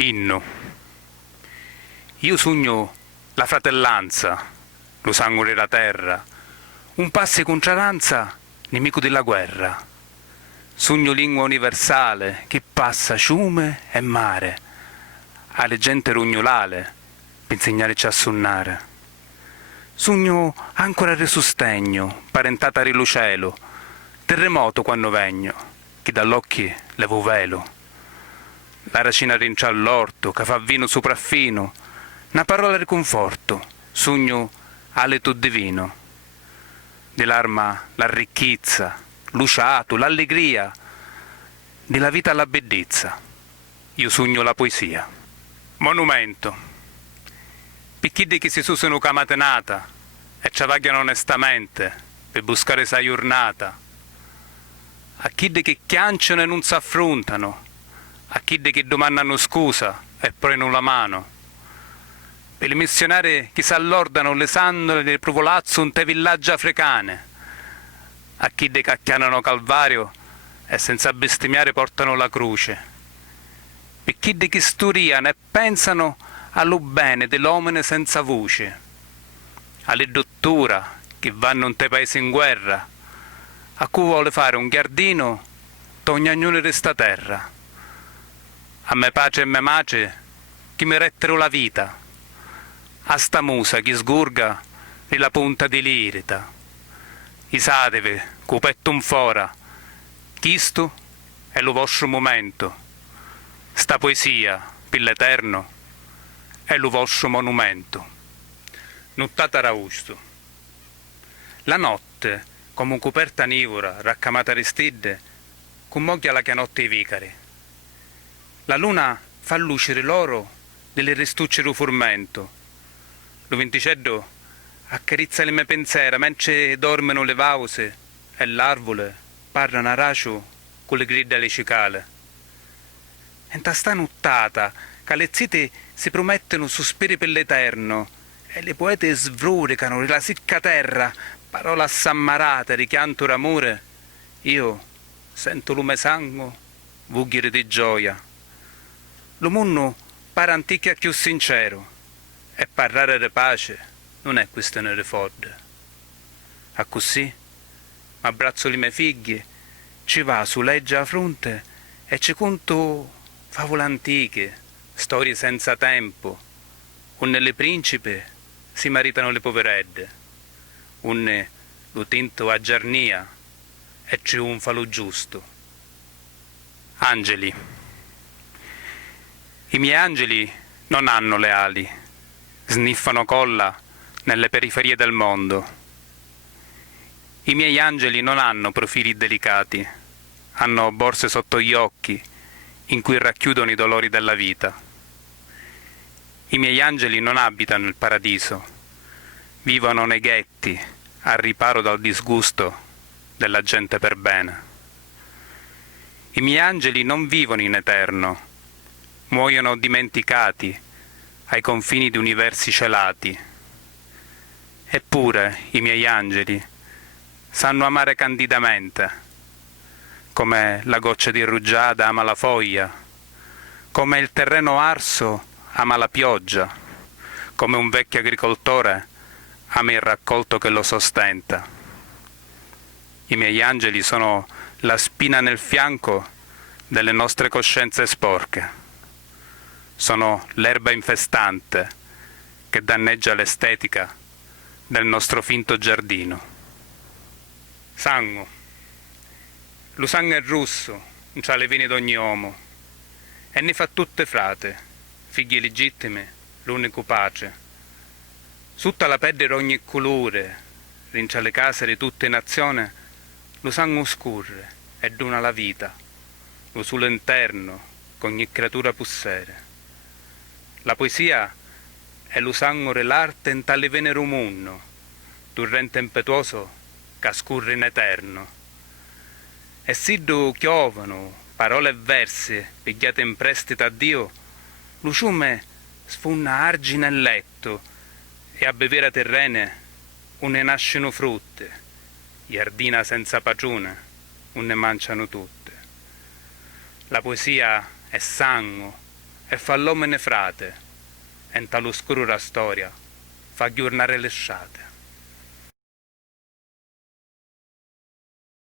Inno. Io sogno la fratellanza, lo sangue della terra, un passo contraranza, nemico della guerra. Sogno lingua universale che passa ciume e mare, alle gente rognolale per insegnarci a sonnare. Sogno ancora il sostegno, parentata rillo cielo, terremoto quando vegno, che dall'occhi levo velo. La racina rincia all'orto, che fa vino sopraffino, una parola di conforto, sogno aleto divino. Dell'arma la ricchezza, luciato, l'allegria, della vita la bellezza. Io sogno la poesia. Monumento. Picchiddi che si susano camatenata e ci vagliano onestamente per buscare sa giornata. A chiddi che chianciano e non si affrontano, a chiddi che domandano scusa e prendono la mano. Per le missionari che si allordano le sandole del provolazzo in te villaggi africane, a chiddi che acchianano Calvario e senza bestemmiare portano la croce. Per chiddi che sturiano e pensano allo bene dell'uomo senza voce, alle dottura che vanno in te paesi in guerra, a cui vuole fare un giardino d'ognuno di sta terra. A me pace e me mace che mi rettero la vita, a sta musa che sgurga nella punta di l'irita. Isatevi, cupettum fora, chisto è lo vostro momento. Sta poesia, per l'eterno, è lo vostro monumento. Nottata rausto. La notte, come un coperta nivora, raccamata ristidde, commoglia la chianotte i vicari. La luna fa lucere l'oro delle restucce del furmento. Lo venticeddo accarezza le mie pensiera mentre dormono le vause e l'arvole parlano a racio con le grida alle cicale. E ta sta nottata che le zite si promettono sospiri per l'eterno e le poete svruricano nella sicca terra parole assammarate, richianto d'amore. Io sento lume sangue, vugghire di gioia. Lo munno pare antica più sincero e parlare di pace non è questione di forde. A così, m'abbraccio le mie figlie, ci va su legge a fronte e ci conto favole antiche, storie senza tempo, onde le principe si maritano le poveredde, onde lo tinto a giarnia e trionfa lo giusto. Angeli. I miei angeli non hanno le ali, sniffano colla nelle periferie del mondo. I miei angeli non hanno profili delicati, hanno borse sotto gli occhi in cui racchiudono i dolori della vita. I miei angeli non abitano il paradiso, vivono nei ghetti al riparo dal disgusto della gente per bene. I miei angeli non vivono in eterno, muoiono dimenticati ai confini di universi celati. Eppure i miei angeli sanno amare candidamente, come la goccia di rugiada ama la foglia, come il terreno arso ama la pioggia, come un vecchio agricoltore ama il raccolto che lo sostenta. I miei angeli sono la spina nel fianco delle nostre coscienze sporche. Sono l'erba infestante che danneggia l'estetica del nostro finto giardino. Sangue. Lo sangue è russo, tra le vene d'ogni uomo, e ne fa tutte frate, figlie legittime, l'unico pace. Sutta la pelle d'ogni colore, rincia le case di tutte nazioni, lo sangue scurre e dona la vita, lo sulo interno, con ogni creatura pussere. La poesia è lo sangue dell'arte in tale vene rumunno, torrente impetuoso che scurre in eterno. E siddu chiovano parole e versi pigliate in prestito a Dio, lo ciume sfunna argine e letto e a bevere terrene une nascono frutte, giardina senza padrone, une manciano tutte. La poesia è sangue, e fa l'omine frate, e l'oscura storia fa giornare le sciate.